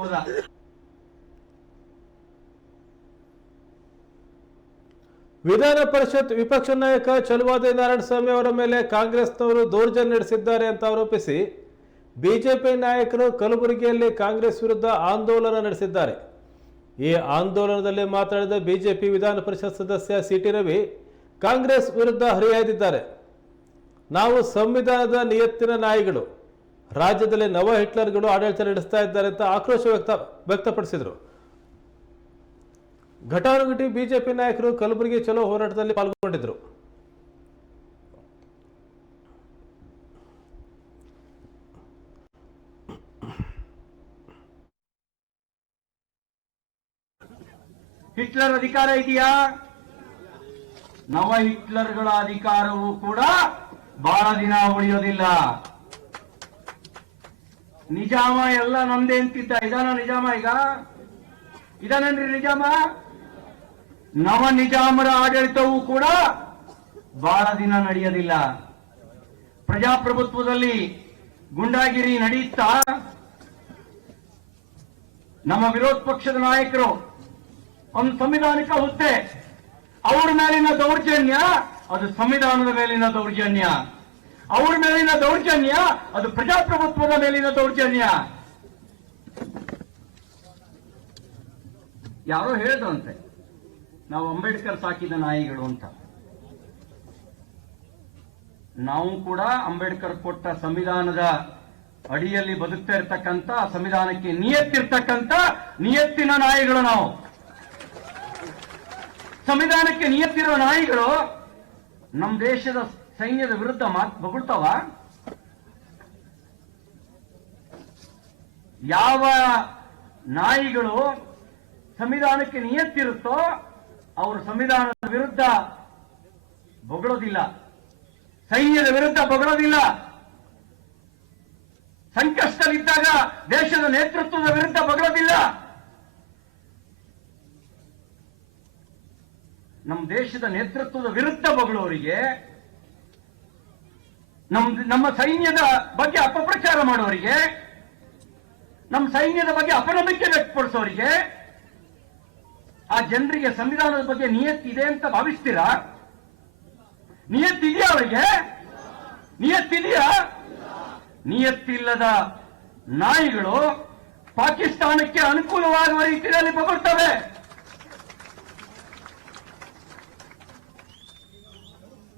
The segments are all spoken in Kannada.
ಹೋದ. ವಿಧಾನ ಪರಿಷತ್ ವಿಪಕ್ಷ ನಾಯಕ ಚಲುವಾದಿ ನಾರಾಯಣಸ್ವಾಮಿ ಅವರ ಮೇಲೆ ಕಾಂಗ್ರೆಸ್ನವರು ದೌರ್ಜನ್ಯ ನಡೆಸಿದ್ದಾರೆ ಅಂತ ಆರೋಪಿಸಿ ಬಿಜೆಪಿ ನಾಯಕರು ಕಲಬುರಗಿಯಲ್ಲಿ ಕಾಂಗ್ರೆಸ್ ವಿರುದ್ಧ ಆಂದೋಲನ ನಡೆಸಿದ್ದಾರೆ. ಈ ಆಂದೋಲನದಲ್ಲಿ ಮಾತನಾಡಿದ ಬಿಜೆಪಿ ವಿಧಾನ ಪರಿಷತ್ ಸದಸ್ಯ ಸಿಟಿ ರವಿ ಕಾಂಗ್ರೆಸ್ ವಿರುದ್ಧ ಹರಿಹಾಯ್ದಿದ್ದಾರೆ. ನಾವು ಸಂವಿಧಾನದ ನಿಯತ್ತಿನ ನಾಯಿಗಳು, ರಾಜ್ಯದಲ್ಲಿ ನವ ಹಿಟ್ಲರ್ಗಳು ಆಡಳಿತ ನಡೆಸ್ತಾ ಇದ್ದಾರೆ ಅಂತ ಆಕ್ರೋಶ ವ್ಯಕ್ತಪಡಿಸಿದರು. ಘಟಾನುಘಟಿ ಬಿಜೆಪಿ ನಾಯಕರು ಕಲಬುರಗಿ ಚಲೋ ಹೋರಾಟದಲ್ಲಿ ಪಾಲ್ಗೊಂಡಿದ್ದರು. ಹಿಟ್ಲರ್ ಅಧಿಕಾರ ಇದೆಯಾ? ನವ ಹಿಟ್ಲರ್ಗಳ ಅಧಿಕಾರವೂ ಕೂಡ ಬಹಳ ದಿನ ಉಳಿಯೋದಿಲ್ಲ. ನಿಜಾಮ ಎಲ್ಲ ನಮ್ದೇ ಅಂತಿದ್ದ, ಇದಾನ ನಿಜಾಮ? ಈಗ ಇದಾನೇನ್ರಿ ನಿಜಾಮ? ನವ ನಿಜಾಮರ ಆಡಳಿತವೂ ಕೂಡ ಬಹಳ ದಿನ ನಡೆಯೋದಿಲ್ಲ. ಪ್ರಜಾಪ್ರಭುತ್ವದಲ್ಲಿ ಗುಂಡಾಗಿರಿ ನಡೆಯುತ್ತಾ ನಮ್ಮ ವಿರೋಧ ಪಕ್ಷದ ನಾಯಕರು ಒಂದು ಸಂವಿಧಾನಿಕ ಹುದ್ದೆ, ಅವ್ರ ಮೇಲಿನ ದೌರ್ಜನ್ಯ ಅದು ಸಂವಿಧಾನದ ಮೇಲಿನ ದೌರ್ಜನ್ಯ, ಅವ್ರ ಮೇಲಿನ ದೌರ್ಜನ್ಯ ಅದು ಪ್ರಜಾಪ್ರಭುತ್ವದ ಮೇಲಿನ ದೌರ್ಜನ್ಯ. ಯಾರೋ ಹೇಳಿದ್ರಂತೆ ನಾವು ಅಂಬೇಡ್ಕರ್ ಸಾಕಿದ ನಾಯಿಗಳು ಅಂತ. ನಾವು ಕೂಡ ಅಂಬೇಡ್ಕರ್ ಕೊಟ್ಟ ಸಂವಿಧಾನದ ಅಡಿಯಲ್ಲಿ ಬದುಕ್ತಾ ಇರ್ತಕ್ಕಂಥ, ಸಂವಿಧಾನಕ್ಕೆ ನಿಯತ್ತಿರ್ತಕ್ಕಂಥ ನಿಯತ್ತಿನ ನಾಯಿಗಳು. ನಾವು ಸಂವಿಧಾನಕ್ಕೆ ನಿಯತ್ತಿರುವ ನಾಯಿಗಳು ನಮ್ಮ ದೇಶದ ಸೈನ್ಯದ ವಿರುದ್ಧ ಬೊಗಳ್ತಾವ? ಯಾವ ನಾಯಿಗಳು ಸಂವಿಧಾನಕ್ಕೆ ನಿಯತ್ತಿರುತ್ತೋ ಅವರು ಸಂವಿಧಾನದ ವಿರುದ್ಧ ಬೊಗಳೋದಿಲ್ಲ, ಸೈನ್ಯದ ವಿರುದ್ಧ ಬೊಗಳೋದಿಲ್ಲ. ಸಂಕಷ್ಟದಲ್ಲಿದ್ದಾಗ ದೇಶದ ನೇತೃತ್ವದ ವಿರುದ್ಧ ಬೊಗಳೋದಿಲ್ಲ. ನಮ್ಮ ದೇಶದ ನೇತೃತ್ವದ ವಿರುದ್ಧ ಬೊಗಳೋರಿಗೆ, ನಮ್ಮ ಸೈನ್ಯದ ಬಗ್ಗೆ ಅಪಪ್ರಚಾರ ಮಾಡೋರಿಗೆ, ನಮ್ಮ ಸೈನ್ಯದ ಬಗ್ಗೆ ಅಪನಂಬಿಕೆ ವ್ಯಕ್ತಪಡಿಸೋರಿಗೆ, ಆ ಜನರಿಗೆ ಸಂವಿಧಾನದ ಬಗ್ಗೆ ನಿಯತ್ತಿದೆ ಅಂತ ಭಾವಿಸ್ತೀರಾ? ನಿಯತ್ತಿದೆಯಾ ಅವರಿಗೆ? ನಿಯತ್ತಿದೆಯಾ? ನಿಯತ್ತಿಲ್ಲದ ನಾಯಿಗಳು ಪಾಕಿಸ್ತಾನಕ್ಕೆ ಅನುಕೂಲವಾಗುವ ರೀತಿಯಲ್ಲಿ ಬೊಗಳ್ತವೆ.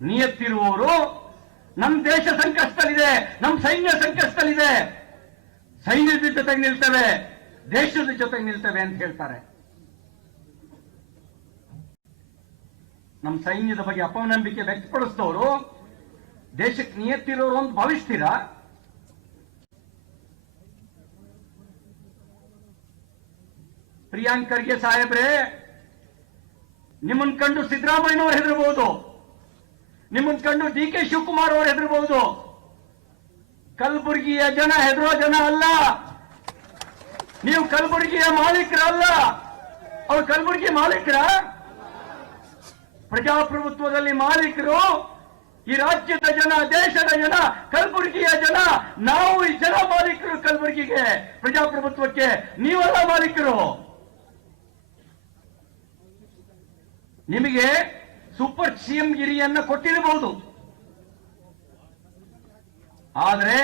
ನಿಯತ್ತಿರುವವರು ನಮ್ಮ ದೇಶ ಸಂಕಷ್ಟದಲ್ಲಿದೆ, ನಮ್ಮ ಸೈನ್ಯ ಸಂಕಷ್ಟದಲ್ಲಿದೆ, ಸೈನ್ಯದ ಜೊತೆಗೆ ನಿಲ್ತವೆ, ದೇಶದ ಜೊತೆಗೆ ನಿಲ್ತವೆ ಅಂತ ಹೇಳ್ತಾರೆ. ನಮ್ಮ ಸೈನ್ಯದ ಬಗ್ಗೆ ಅಪನಂಬಿಕೆ ವ್ಯಕ್ತಪಡಿಸಿದವರು ದೇಶಕ್ಕೆ ನಿಯತ್ತಿರೋರು ಅಂತ ಭಾವಿಸ್ತೀರಾ? ಪ್ರಿಯಾಂಕ್ ಖರ್ಗೆ ಸಾಹೇಬ್ರೆ, ನಿಮ್ಮನ್ ಕಂಡು ಸಿದ್ದರಾಮಯ್ಯನವರು ಹೆದರಬಹುದು, ನಿಮ್ಮನ್ ಕಂಡು ಡಿ ಕೆ ಶಿವಕುಮಾರ್ ಅವರು ಹೆದರಬಹುದು. ಕಲಬುರಗಿಯ ಜನ ಹೆದರೋ ಜನ ಅಲ್ಲ. ನೀವು ಕಲಬುರಗಿಯ ಮಾಲೀಕರಲ್ಲ. ಅವ್ರು ಕಲಬುರಗಿ ಮಾಲೀಕರ? ಪ್ರಜಾಪ್ರಭುತ್ವದಲ್ಲಿ ಮಾಲೀಕರು ಈ ರಾಜ್ಯದ ಜನ, ದೇಶದ ಜನ, ಕಲಬುರಗಿಯ ಜನ. ನಾವು ಈ ಜನ ಮಾಲೀಕರು ಕಲಬುರಗಿಗೆ, ಪ್ರಜಾಪ್ರಭುತ್ವಕ್ಕೆ. ನೀವೆಲ್ಲ ಮಾಲೀಕರು. ನಿಮಗೆ ಸೂಪರ್ ಸಿಎಂ ಗಿರಿಯನ್ನ ಕೊಟ್ಟಿರಬಹುದು, ಆದರೆ